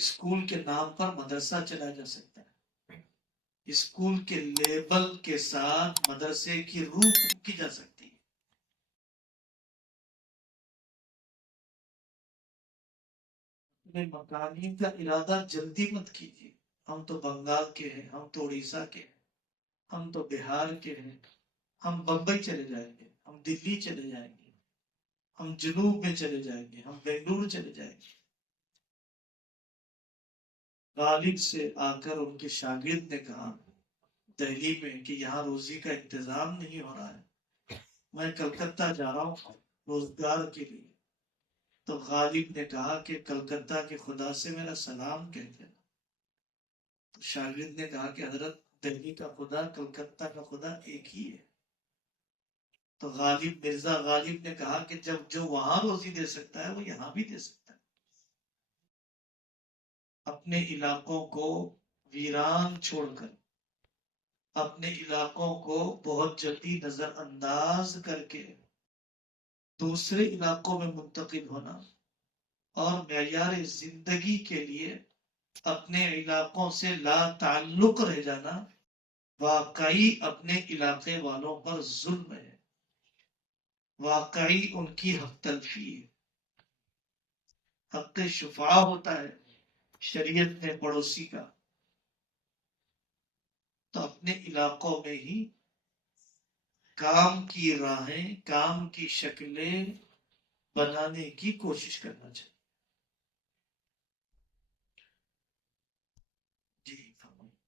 School کے نام پر مدرسہ چلا جا سکتا ہے، اسکول کے لیبل کے ساتھ مدرسے کی روح کی جا سکتی ہے۔ اپنے مکانی کا ارادہ جلدی مت کیجیے، ہم تو بنگال کے ہیں، ہم تو اڑیسہ کے ہیں، ہم تو بہار کے ہیں، ہم بمبئی چلے جائیں گے، ہم دلی چلے جائیں گے، ہم جنوب میں چلے جائیں گے، ہم بنگلور چلے جائیں گے۔ غالب سے آ کر ان کے شاگرد نے کہا دہلی میں کہ یہاں روزی کا انتظام نہیں ہو رہا ہے، میں کلکتہ جا رہا ہوں روزگار کے لیے۔ تو غالب نے کہا کہ کلکتہ کے خدا سے میرا سلام کہہ دینا۔ تو شاگرد نے کہا کہ حضرت دہلی کا خدا کلکتہ کا خدا ایک ہی ہے۔ تو غالب مرزا غالب نے کہا کہ جب جو وہاں روزی دے سکتا ہے وہ یہاں بھی دے سکتا ہے۔ اپنے علاقوں کو ویران چھوڑ کر، اپنے علاقوں کو بہت جلدی نظر انداز کر کے دوسرے علاقوں میں منتقل ہونا اور معیار زندگی کے لیے اپنے علاقوں سے لا تعلق رہ جانا واقعی اپنے علاقے والوں پر ظلم ہے، واقعی ان کی حق تلفی ہے۔ حق شفاع ہوتا ہے شریعت میں پڑوسی کا، تو اپنے علاقوں میں ہی کام کی راہیں، کام کی شکلیں بنانے کی کوشش کرنا چاہیے۔ جی فرمائیے۔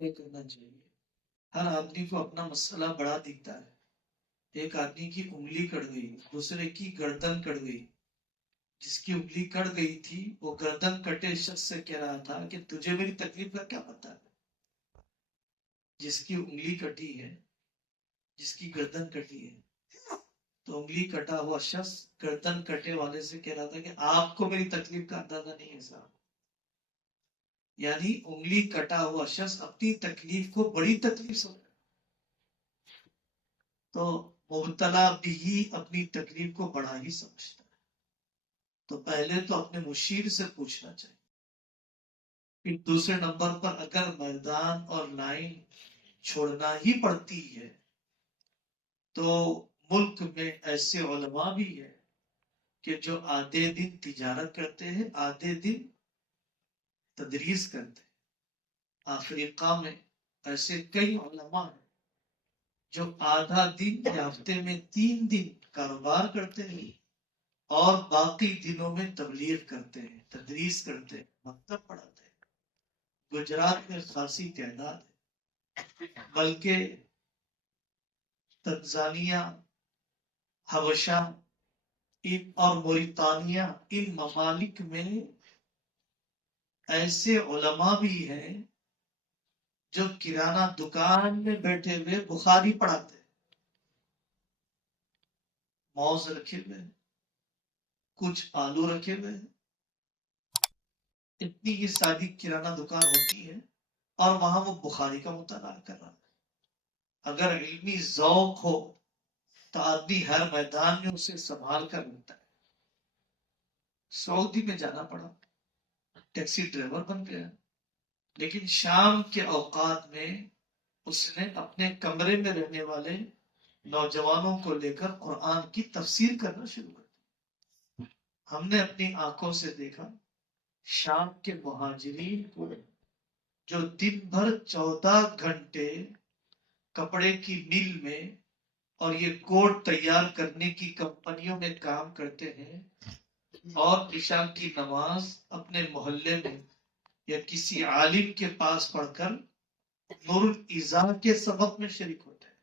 یہ کرنا چاہیے۔ ہر آدمی کو اپنا مسئلہ بڑا دکھتا ہے، ایک آدمی کی انگلی کٹ گئی، دوسرے کی گردن کٹ گئی۔ جس کی انگلی کٹ گئی تھی وہ گردن کٹے شخص سے کہہ رہا تھا کہ تجھے میری تکلیف کا کیا پتا ہے۔ جس کی انگلی کٹی ہے، جس کی گردن کٹی ہے، تو انگلی کٹا ہوا شخص گردن کٹے والے سے کہہ رہا تھا کہ آپ کو میری تکلیف کا اندازہ نہیں ہے صاحب۔ یعنی انگلی کٹا ہوا شخص اپنی تکلیف کو بڑی تکلیف سمجھتا ہے، تو مبتلا بھی اپنی تکلیف کو بڑا ہی سمجھتا ہے۔ تو پہلے تو اپنے مشیر سے پوچھنا چاہیے۔ پھر دوسرے نمبر پر اگر میدان اور لائن چھوڑنا ہی پڑتی ہے تو ملک میں ایسے علماء بھی ہیں کہ جو آدھے دن تجارت کرتے ہیں، آدھے دن تدریس کرتے ہیں۔ افریقہ میں ایسے کئی علماء ہیں جو آدھا دن یا ہفتے میں 3 دن کاروبار کرتے ہیں اور باقی دنوں میں تبلیغ کرتے ہیں، تدریس کرتے ہیں، مکتب پڑھاتے ہیں۔ گجرات میں خاصی تعداد ہے، بلکہ تنزانیہ، حبشہ اور موریتانیہ، ان ممالک میں ایسے علماء بھی ہیں جو کرانہ دکان میں بیٹھے ہوئے بخاری پڑھاتے ہیں، موز رکھے ہوئے ہیں، کچھ آلو رکھے ہوئے ہیں، اتنی یہ سادی کرانہ دکان ہوتی ہے اور وہاں وہ بخاری کا مطالعہ کر رہا ہے۔ اگر علمی ذوق ہو تو آدمی ہر میدان میں اسے سنبھال کر رکھتا ہے۔ سعودی میں جانا پڑا، ٹیکسی ڈرائیور بن گیا، لیکن شام کے اوقات میں اس نے اپنے کمرے میں رہنے والے نوجوانوں کو لے کر قرآن کی تفسیر کرنا شروع کر دیا۔ ہم نے اپنی آنکھوں سے دیکھا شام کے مہاجرین کو جو دن بھر 14 گھنٹے کپڑے کی مل میں اور یہ کوٹ تیار کرنے کی کمپنیوں میں کام کرتے ہیں، اور عشاء کی نماز اپنے محلے میں یا کسی عالم کے پاس پڑھ کر نور الایضاح کے سبق میں شریک ہوتے ہیں،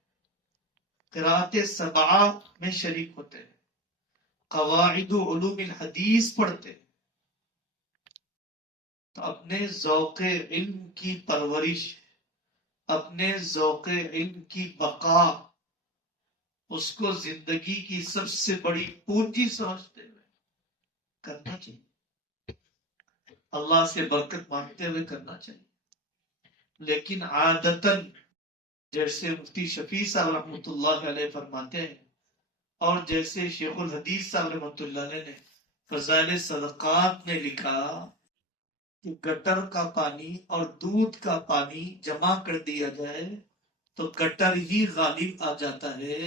قرأت سبعہ میں شریک ہوتے ہیں، قواعد علوم الحدیث پڑھتے ہیں۔ تو اپنے ذوق علم کی پرورش، اپنے ذوق علم کی بقا اس کو زندگی کی سب سے بڑی پونجی سمجھتے ہوئے کرنا چاہیے، اللہ سے برکت مانگتے ہوئے کرنا چاہیے۔ لیکن عادتاً جیسے مفتی شفیع صاحب رحمۃ اللہ علیہ فرماتے ہیں، اور جیسے شیخ الحدیث صاحب رحمۃ اللہ علیہ نے فضائل صدقات میں لکھا کہ گٹر کا پانی اور دودھ کا پانی جمع کر دیا جائے تو گٹر ہی غالب آ جاتا ہے،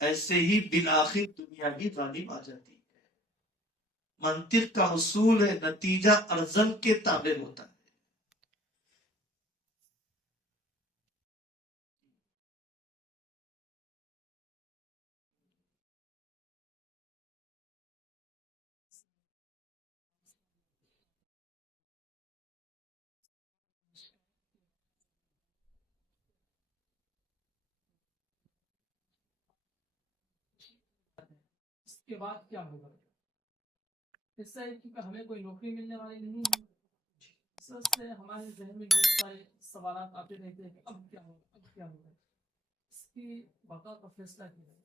ایسے ہی بالآخر دنیا ہی غالب آ جاتی ہے۔ منطق کا اصول ہے نتیجہ ارزل کے تابع ہوتا ہے۔ اس کے بعد کیا ہوگا؟ اس سے کیونکہ ہمیں کوئی نوکری ملنے والی نہیں ہے، اس وجہ سے ہمارے ذہن میں بہت سارے سوالات آتے رہتے ہیں کہ اب کیا ہوگا، اب کیا ہوگا، اس کی بقا کا فیصلہ کیا ہے۔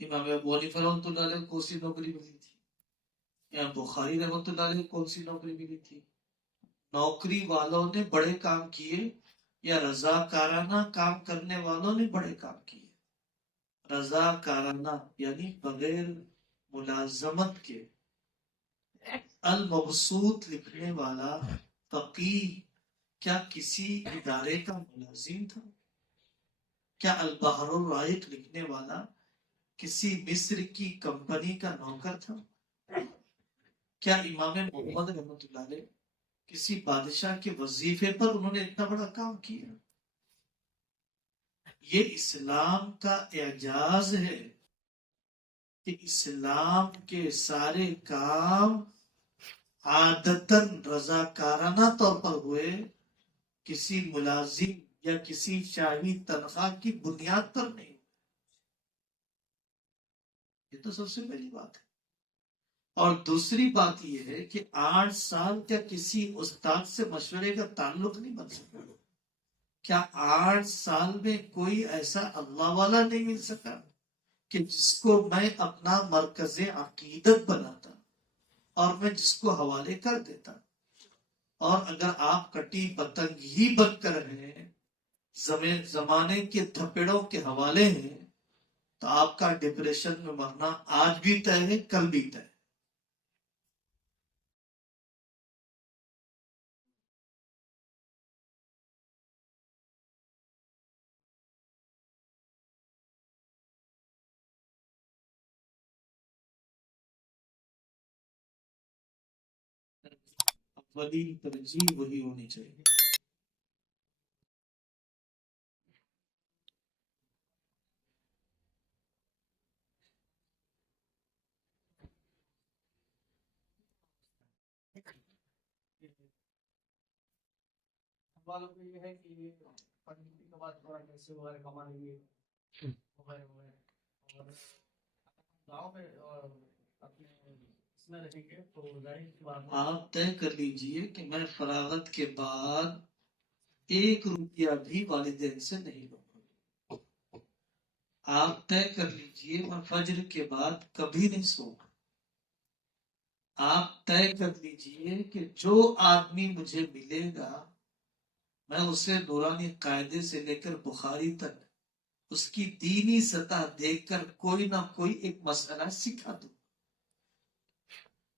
امام ابو حنیفہ رحمۃ اللہ علیہ کو کون سی نوکری ملی تھی؟ یا بخاری رحمۃ اللہ علیہ کو کون سی نوکری ملی تھی؟ نوکری والوں نے بڑے کام کیے یا رضاکارانہ کام کرنے والوں نے بڑے کام کیے؟ رضاکارانہ یعنی بغیر ملازمت کے المبسوط لکھنے والا فقیہ کیا کسی ادارے کا ملازم تھا؟ کیا البحر الرائق لکھنے والا کسی مصر کی کمپنی کا نوکر تھا؟ کیا امام محمد رحمۃ اللہ علیہ کسی بادشاہ کے وظیفے پر انہوں نے اتنا بڑا کام کیا؟ یہ اسلام کا اعجاز ہے کہ اسلام کے سارے کام عادتاً رضاکارانہ طور پر ہوئے، کسی ملازم یا کسی شاہی تنخواہ کی بنیاد پر نہیں۔ یہ تو سب سے پہلی بات ہے۔ اور دوسری بات یہ ہے کہ 8 سال کیا کسی استاد سے مشورے کا تعلق نہیں بن سکتا؟ کیا 8 سال میں کوئی ایسا اللہ والا نہیں مل سکا کہ جس کو میں اپنا مرکز عقیدت بناتا اور میں جس کو حوالے کر دیتا؟ اور اگر آپ کٹی پتنگ ہی بن کر ہیں، زمانے کے دھپڑوں کے حوالے ہیں، تو آپ کا ڈپریشن میں مرنا آج بھی طے ہے، کل بھی طے ہے۔ اولین ترجیح وہی ہونی چاہیے۔ والوں کو یہ ہے کہ پڑھنے کے بعد تھوڑا پیسے وغیرہ کمائیں گے وغیرہ وغیرہ، اور گاؤں میں اور اپنے اس میں رہیں گے تو ظاہر سی بات ہے آپ طے کر لیجئے کہ میں فراغت کے بعد 1 روپیہ بھی والدین سے نہیں لوں گا۔ آپ طے کر لیجئے میں فجر کے بعد کبھی نہیں سوں گا۔ آپ طے کر لیجئے کہ جو آدمی مجھے ملے گا میں اسے نورانی قاعدے سے لے کر بخاری تک اس کی دینی سطح دیکھ کر کوئی نہ کوئی ایک مسئلہ سکھا دوں۔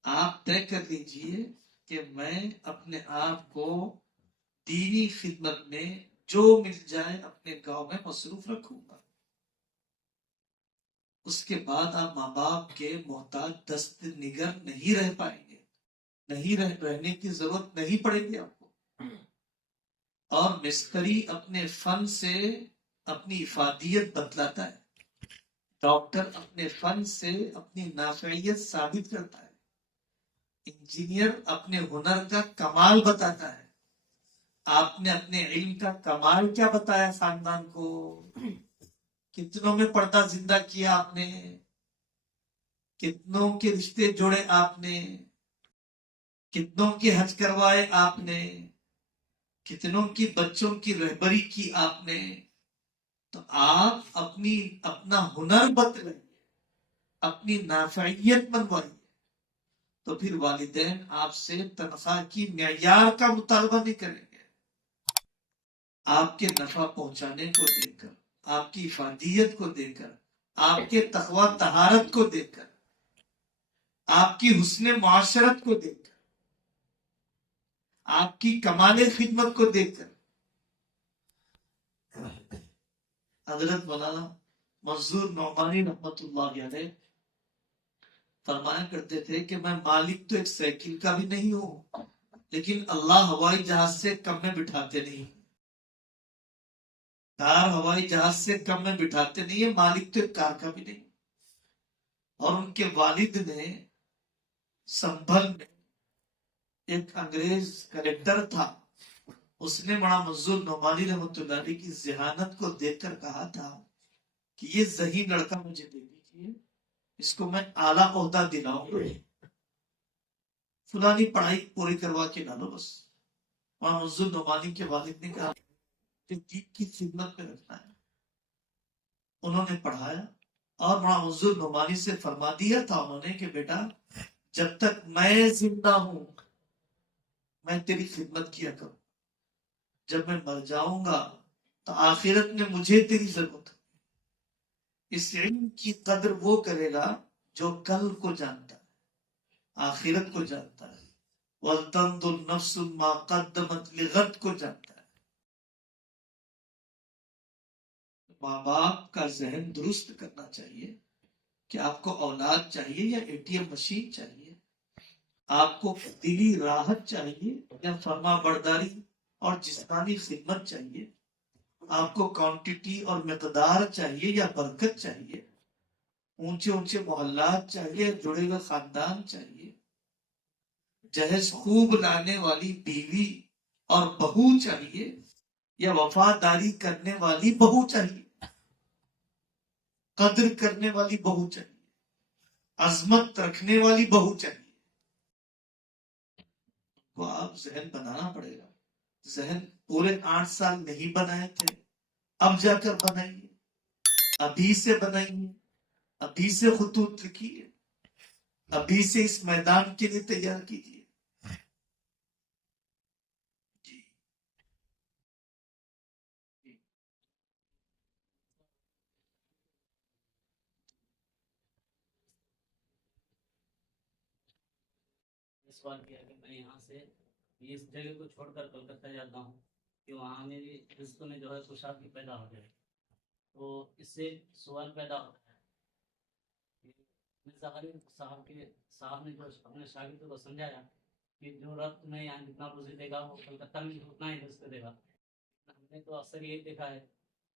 آپ طے کر لیجئے کہ میں اپنے آپ کو دینی خدمت میں جو مل جائے اپنے گاؤں میں مصروف رکھوں گا۔ اس کے بعد آپ ماں باپ کے محتاج دست نگر نہیں رہ پائیں گے، رہنے کی ضرورت نہیں پڑے گی آپ کو۔ اور مستری اپنے فن سے اپنی افادیت بتلاتا ہے، ڈاکٹر اپنے فن سے اپنی نافعیت ثابت کرتا ہے، انجینئر اپنے ہنر کا کمال بتاتا ہے۔ آپ نے اپنے علم کا کمال کیا بتایا خاندان کو؟ کتنوں میں پردہ زندہ کیا آپ نے؟ کتنوں کے رشتے جوڑے آپ نے؟ کتنوں کے حج کروائے آپ نے؟ کتنوں کی بچوں کی رہبری کی آپ نے؟ تو آپ اپنا ہنر بتلائیے، اپنی نافعیت منوائیے، تو پھر والدین آپ سے تنخواہ کی معیار کا مطالبہ نہیں کریں گے. آپ کے نفع پہنچانے کو دیکھ کر، آپ کی افادیت کو دیکھ کر، آپ کے تقوی طہارت کو دیکھ کر، آپ کی حسن معاشرت کو دیکھ کر، آپ کی کمال خدمت کو دیکھ کر حضرت مولانا منظور نعمانی رحمت اللہ علیہ فرمایا کرتے تھے کہ میں مالک تو ایک سائیکل کا بھی نہیں ہوں، لیکن اللہ ہوائی جہاز سے کم میں بٹھاتے نہیں، کار ہوائی جہاز سے کم میں بٹھاتے نہیں ہے، مالک تو ایک کار کا بھی نہیں. اور ان کے والد نے سنبھل میں ایک انگریز کلیکٹر تھا، اس نے بڑا منظور نعمانی رحمت اللہ علیہ کی ذہانت کو دیکھ کر کہا تھا کہ یہ ذہین لڑکا مجھے دے دیجیے، اس کو میں اعلیٰ عہدہ دلاؤں گا، فلانی پڑھائی پوری کروا کے ڈالو بس. وہاں منظور نعمانی کے والد نے کہا کہ دین کی خدمت میں رکھنا ہے. انہوں نے پڑھایا اور بڑا منظور نعمانی سے فرما دیا تھا انہوں نے کہ بیٹا جب تک میں زندہ ہوں میں تیری خدمت کیا کروں، جب میں مر جاؤں گا تو آخرت میں مجھے تیری ضرورت ہے. اس علم کی قدر وہ کرے گا جو کل کو جانتا ہے، آخرت کو جانتا ہے. وَلْتَنْظُرْ نَفْسٌ مَا قَدَّمَتْ لِغَدٍ کو جانتا ہے. ماں باپ کا ذہن درست کرنا چاہیے کہ آپ کو اولاد چاہیے یا اے ٹی ایم مشین چاہیے، آپ کو دلی راحت چاہیے یا فرما برداری اور جسمانی خدمت چاہیے، آپ کو کوانٹٹی اور مقدار چاہیے یا برکت چاہیے، اونچے اونچے محلات چاہیے، جڑے ہوئے خاندان چاہیے، جہیز خوب لانے والی بیوی اور بہو چاہیے یا وفاداری کرنے والی بہو چاہیے، قدر کرنے والی بہو چاہیے، عظمت رکھنے والی بہو چاہیے. تو آپ ذہن بنانا پڑے گا. ذہن پورے 8 سال نہیں بنائے تھے، اب جا کر بنائیے، ابھی سے بنائیے، ابھی سے خطوط لکھیے، ابھی سے اس میدان کے لیے تیار کیجیے. جی سوال کیا کہ میں یہاں سے اس جگہ کو چھوڑ کر کلکتہ جاتا ہوں کہ وہاں میری رزق میں جو ہے کشادگی پیدا ہو جائے. تو اس سے سوال پیدا ہوتا ہے کہ مرزا غالب صاحب نے جو اپنے شاگردوں کو سمجھایا کہ جو رب تمہیں یہاں جتنا روزی دے گا وہ کلکتہ میں اتنا ہی رزق دے گا. ہم نے تو اکثر یہی دیکھا ہے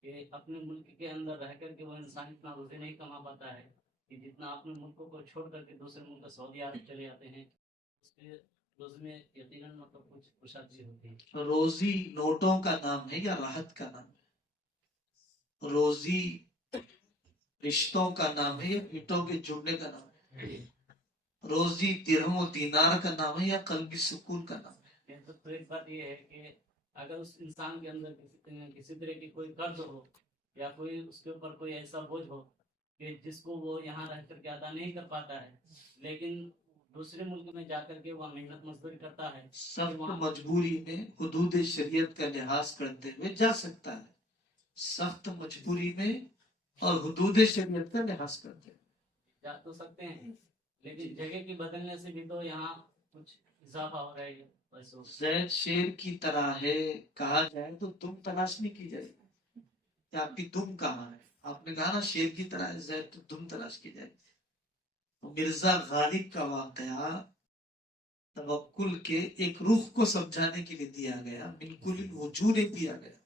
کہ اپنے ملک کے اندر رہ کر کے وہ انسان اتنا روزی نہیں کما پاتا ہے کہ جتنا اپنے ملکوں کو چھوڑ کر کے دوسرے ملک سعودی عرب چلے جاتے ہیں. اس کے روز میں یقیناً مطلب کچھ کشادگی ہوتی ہے. روزی نوٹوں کا نام ہے یا راحت کا نام ہے؟ روزی رشتوں کا نام ہے یا اینٹوں کے جڑنے کا نام ہے؟ روزی درہم و دینار کا نام ہے یا قلبی سکون کا نام ہے؟ تو ایک بات یہ ہے کہ اگر اس انسان کے اندر کسی طرح کی کوئی قرض ہو یا کوئی اس کے اوپر کوئی ایسا بوجھ ہو کہ جس کو وہ یہاں رہ کر کے ادا نہیں کر پاتا ہے، لیکن دوسرے ملک میں جا کر کے وہ محنت مزدوری کرتا ہے، سخت مجبوری میں حدود شریعت کا لحاظ کرتے ہوئے جا سکتا ہے، سخت مجبوری میں اور حدود شریعت کا لحاظ کرتے ہوئے جا تو سکتے ہیں، لیکن جگہ کی بدلنے سے بھی تو یہاں کچھ اضافہ ہو رہا ہے. زید شیر کی طرح ہے کہا جائے تو تم تلاش نہیں کی جائے گی کہ آپ کی تم کہاں ہے. آپ نے کہا نا شیر کی طرح ہے زید تو تم تلاش کی جائے گی. مرزا غالب کا واقعہ توکل کے ایک رخ کو سمجھانے کے لیے دیا گیا، بالکل وجود نہیں دیا گیا.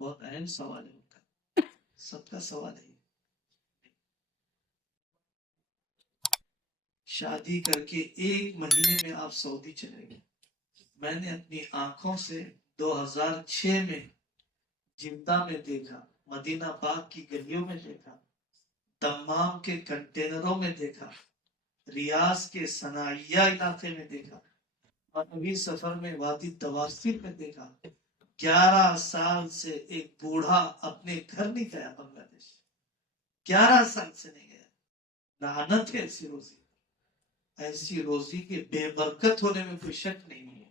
بہت اہم سوال ہے ان کا، سب کا سوال ہے. شادی کر کے 1 مہینے میں آپ سعودی چلے گئے. میں نے اپنی آنکھوں سے 2006 میں جدہ میں دیکھا، مدینہ پاک کی گلیوں میں دیکھا، دمام کے کنٹینروں میں دیکھا، ریاض کے صناعیہ علاقے میں دیکھا اور ابھی سفر میں وادی تواسیر میں دیکھا 11 سال سے ایک بوڑھا اپنے گھر نہیں گیا بنگلہ دیش 11 سال سے نہیں گیا لعنت ہے ایسی روزی کے بے برکت ہونے میں کوئی شک نہیں ہے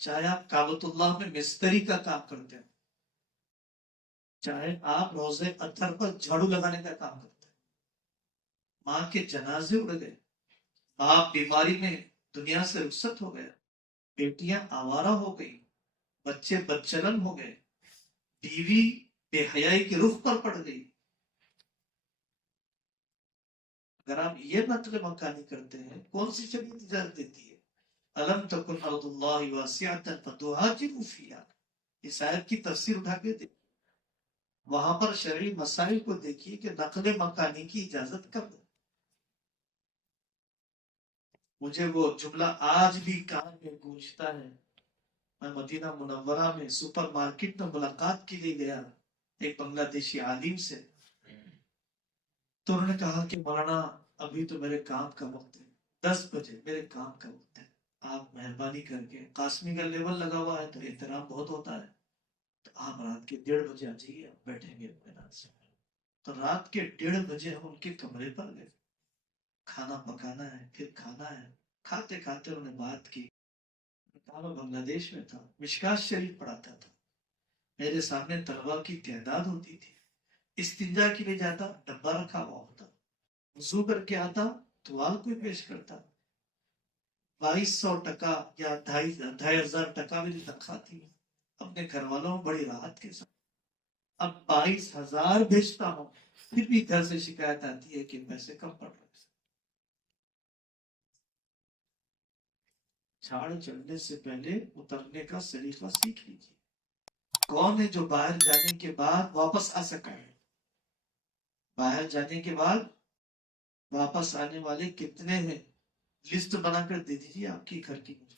چاہے آپ کعبۃ اللہ میں مستری کا کام کرتے ہیں چاہے آپ روزے اطہر پر جھاڑو لگانے کا کام کرتے ہیں ماں کے جنازے اڑ گئے باپ بیماری میں دنیا سے رخصت ہو گیا بیٹیاں آوارہ ہو گئی بچے بدچلن ہو گئے بیوی بے حیائی کے رخ پر پڑ گئی اگر آپ یہ نقل مکانی کرتے ہیں کون سی شریعت اجازت دیتی ہے الم تکن ارض اللہ واسعۃ فتہاجروا فیہا اس آیت کی تفسیر اٹھا کے دیکھیں وہاں پر شرعی مسائل کو دیکھیے کہ نقل مکانی کی اجازت کب ہے مجھے وہ جملہ آج بھی کان میں گونجتا ہے میں مدینہ منورہ میں سپر مارکیٹ میں ملاقات کے لیے گیا ایک بنگلہ دیشی عالم سے تو انہوں نے کہا کہ مولانا ابھی تو میرے کام کا وقت ہے 10 بجے میرے کام کا وقت ہے آپ مہربانی کر کے قاسمی کا لیول لگا ہوا ہے تو احترام بہت ہوتا ہے تو آپ رات کے 1:30 بجے آ جائیے آپ بیٹھیں گے اطمینان سے تو رات کے 1:30 بجے ہم ان کے کمرے پر گئے کھانا پکانا ہے پھر کھانا ہے کھاتے کھاتے انہوں نے بات کی کہا میں بنگلہ دیش میں تھا مشکات شریف پڑھاتا تھا میرے سامنے طلبا کی تعداد ہوتی تھی استنجا کے لیے جاتا ڈبہ رکھا ہوا ہوتا وضو کر کے آتا توال کوئی پیش کرتا 2200 ٹکا یا 2500 میری تنخواہ تھی اپنے گھر والوں میں بڑی راحت کے ساتھ اب 22,000 بھیجتا ہوں پھر بھی گھر سے شکایت آتی ہے کہ پیسے کم پڑ رہے جھاڑ چڑھنے سے پہلے اترنے کا سلیقہ سیکھ لیجیے کون ہے جو باہر جانے کے بعد واپس آ سکا ہے باہر جانے کے بعد واپس آنے والے کتنے ہیں لسٹ بنا کر دے دیجیے آپ کی گھر کی مجھے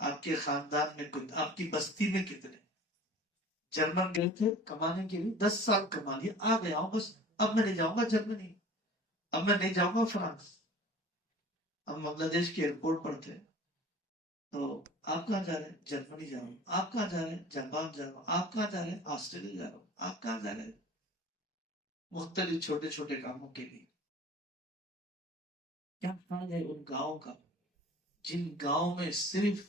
آپ کے خاندان میں آپ کی بستی میں کتنے جرمن گئے تھے کمانے کے لیے 10 سال کما لیا آ گیا ہوں بس اب میں نہیں جاؤں گا جرمنی اب میں نہیں جاؤں گا فرانس ہم بنگلہ دیش کے ایئرپورٹ پر تھے تو آپ کہاں جا رہے ہیں جرمنی جا رہا ہوں آپ کہاں جا رہے ہیں جاپان جا رہا ہوں آپ کہاں جا رہے ہیں آسٹریلیا جا رہا ہوں آپ کہاں جا رہے ہیں مختلف چھوٹے چھوٹے کاموں کے لیے کیا حال ہے ان گاؤں کا جن گاؤں میں صرف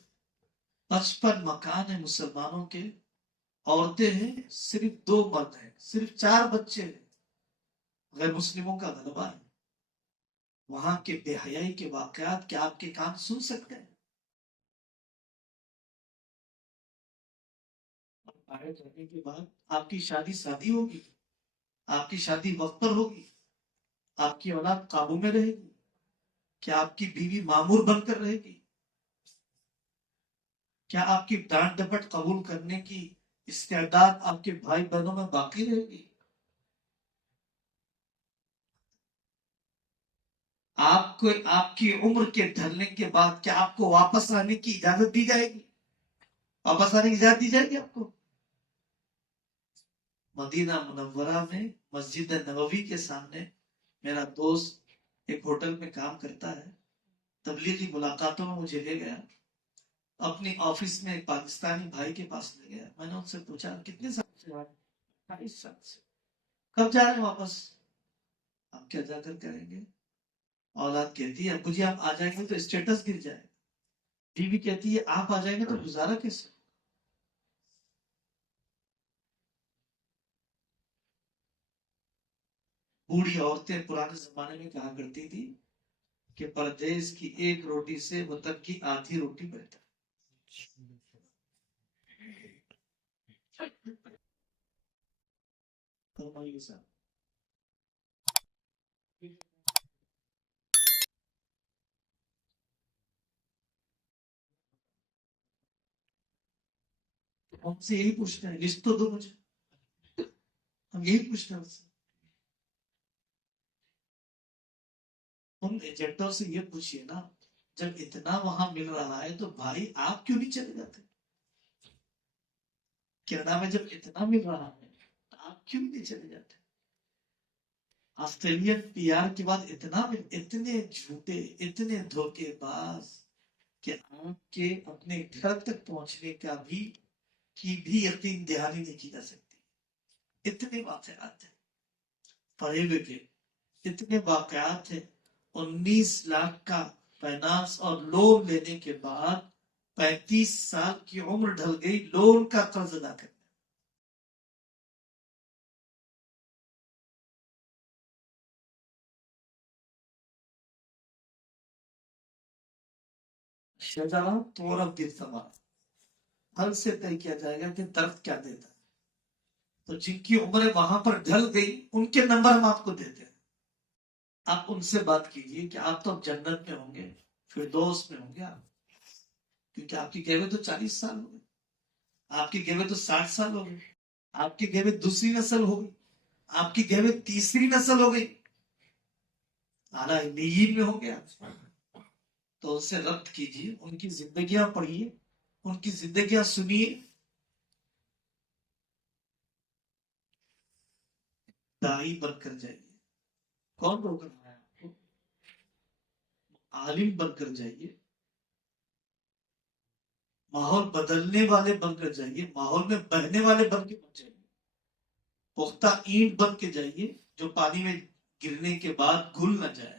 55 مکان ہیں مسلمانوں کے عورتیں ہیں صرف 2 مرد ہیں صرف 4 بچے ہیں غیر مسلموں کا غلبہ ہے وہاں کے بے حیائی کے واقعات کیا آپ کے کان سن سکتے ہیں باہر جانے کے بعد آپ کی شادی ہوگی آپ کی شادی وقت پر ہوگی آپ کی اولاد قابو میں رہے گی کیا آپ کی بیوی معمور بن کر رہے گی کیا آپ کی ڈانٹ ڈپٹ قبول کرنے کی استعداد آپ کے بھائی بہنوں میں باقی رہے گی آپ کو آپ کی عمر کے ڈھلنے کے بعد کیا آپ کو واپس آنے کی اجازت دی جائے گی واپس آنے کی اجازت دی جائے گی آپ کو مدینہ منورہ میں مسجد نبوی کے سامنے میرا دوست ایک ہوٹل میں کام کرتا ہے تبلیغی ملاقاتوں میں مجھے لے گیا اپنی آفس میں ایک پاکستانی بھائی کے پاس لے گیا میں نے ان سے پوچھا کتنے سال سے 28 سال سے کب جا رہے ہیں واپس آپ کیا جا کر کریں گے اولاد کہتی ہے ابو جی آپ آ جائیں گے تو اسٹیٹس گر جائے بیوی کہتی ہے آپ آ جائیں گے تو گزارا کیسے بوڑھی عورتیں پرانے زمانے میں کہا کرتی تھی کہ پردیس کی ایک روٹی سے وطن کی آدھی روٹی بہتر فرمائیے صاحب ہم سے یہی پوچھتے ہیں لسٹ تو دو مجھے ہم یہی پوچھتے ہیں ان ایجنٹوں سے یہ پوچھئے نا جب اتنا وہاں مل رہا ہے تو بھائی آپ کیوں نہیں چلے جاتے کینیڈا میں جب اتنا مل رہا ہے تو آپ کیوں نہیں چلے جاتے آسٹریلین پی آر کے بعد اتنے جھوٹے، اتنے دھوکے باز کہ آپ کے اپنے گھر تک پہنچنے کی بھی یقین دہانی نہیں کی جا سکتی. اتنے واقعات ہیں فریب کے، اتنے واقعات ہیں. 19 لاکھ کا فائنانس اور لون لینے کے بعد 35 سال کی عمر ڈھل گئی لون کا قرض ادا کرنے. شجرہ تورب دل ثمرہ، پھل سے طے کیا جائے گا کہ درخت کیا دیتا ہے. تو جن کی عمریں وہاں پر ڈھل گئی ان کے نمبر ہم آپ کو دیتے ہیں. آپ ان سے بات کیجئے کہ آپ تو جنت میں ہوں گے، فردوس میں ہوں گے آپ، کیونکہ آپ کی گئے ہوئے تو 40 سال ہو گئے، آپ کی گئے ہوئے تو 60 سال ہو گئے، آپ کی گئے ہوئے دوسری نسل ہو گئی، آپ کی گئے ہوئے تیسری نسل ہو گئی، اعلیٰ علیین میں ہو گیا. تو ان سے ربط کیجئے، ان کی زندگیاں پڑھیے، ان کی زندگیاں سنیے. دائی بن کر جائیے. کون روک رہا ہے آپ کو؟ عالم بن کر جائیے، ماحول بدلنے والے بن کر جائیے، ماحول میں بہنے والے بن کے بن جائیے، پختہ اینٹ بن کے جائیے جو پانی میں گرنے کے بعد گھل نہ جائے.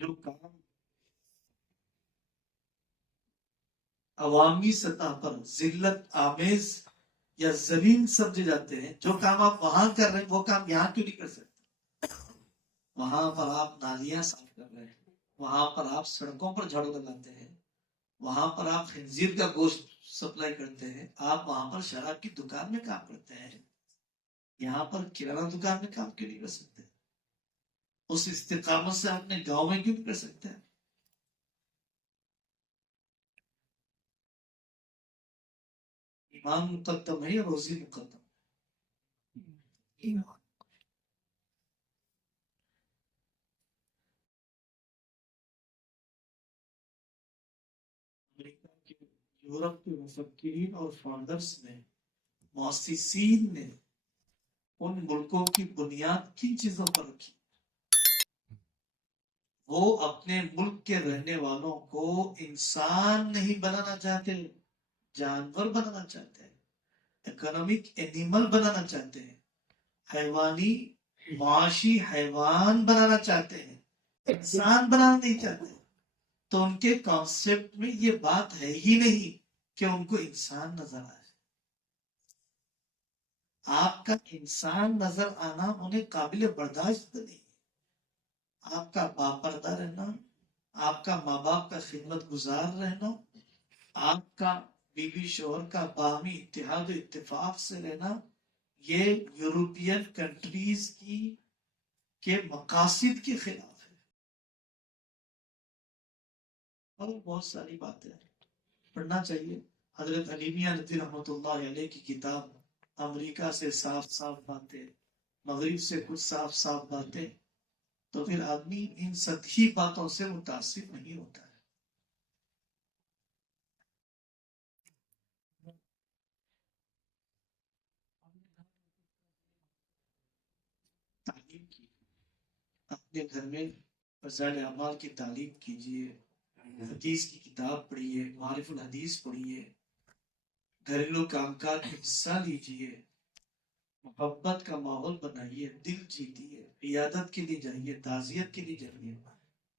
جو کام عوامی سطح پر ذلت آمیز یا ذلیل سمجھے جاتے ہیں، جو کام آپ وہاں کر رہے ہیں وہ کام یہاں کیوں نہیں کر سکتے؟ وہاں پر آپ نالیاں صاف کر رہے ہیں، وہاں پر آپ سڑکوں پر جھاڑو لگاتے ہیں، وہاں پر آپ خنزیر کا گوشت سپلائی کرتے ہیں، آپ وہاں پر شراب کی دکان میں کام کرتے ہیں، یہاں پر کرانہ دکان میں کام کیوں نہیں کر سکتے؟ اس استقامت سے اپنے گاؤں میں کیوں نہیں کر سکتے؟ ایمان مقدم ہے یا روزی مقدم؟ امریکہ کے، یورپ کے مفکرین اور فاؤنڈرز نے، مؤسسین نے ان ملکوں کی بنیاد کن چیزوں پر رکھی؟ وہ اپنے ملک کے رہنے والوں کو انسان نہیں بنانا چاہتے، جانور بنانا چاہتے ہیں، اکنامک اینیمل بنانا چاہتے ہیں، حیوانی معاشی حیوان بنانا چاہتے ہیں، انسان بنانا نہیں چاہتے. تو ان کے کانسیپٹ میں یہ بات ہے ہی نہیں کہ ان کو انسان نظر آئے. آپ کا انسان نظر آنا انہیں قابل برداشت نہیں. آپ کا باپردہ رہنا، آپ کا ماں باپ کا خدمت گزار رہنا، آپ کا بیوی شوہر کا باہمی اتحاد و اتفاق سے رہنا، یہ یورپین کنٹریز کے مقاصد کے خلاف ہے. اور بہت ساری باتیں پڑھنا چاہیے. حضرت علی میاں ندوی رحمۃ اللہ علیہ کی کتاب، امریکہ سے صاف صاف باتیں، مغرب سے کچھ صاف صاف باتیں، تو پھر آدمی ان سطحی باتوں سے متاثر نہیں ہوتا ہے. تعلیم کی، اپنے گھر میں فضائل اعمال کی تعلیم کیجیے، حدیث کی کتاب پڑھیے، معارف الحدیث پڑھیے، گھریلو کام کاج میں حصہ لیجیے، محبت کا ماحول بنائیے، دل جیتیے، عیادت کے لیے جائیے، تعزیت کے لیے جائیے،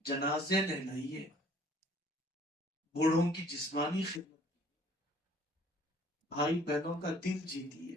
جنازے نہلائیے، بوڑھوں کی جسمانی خدمت، بھائی بہنوں کا دل جیتیے.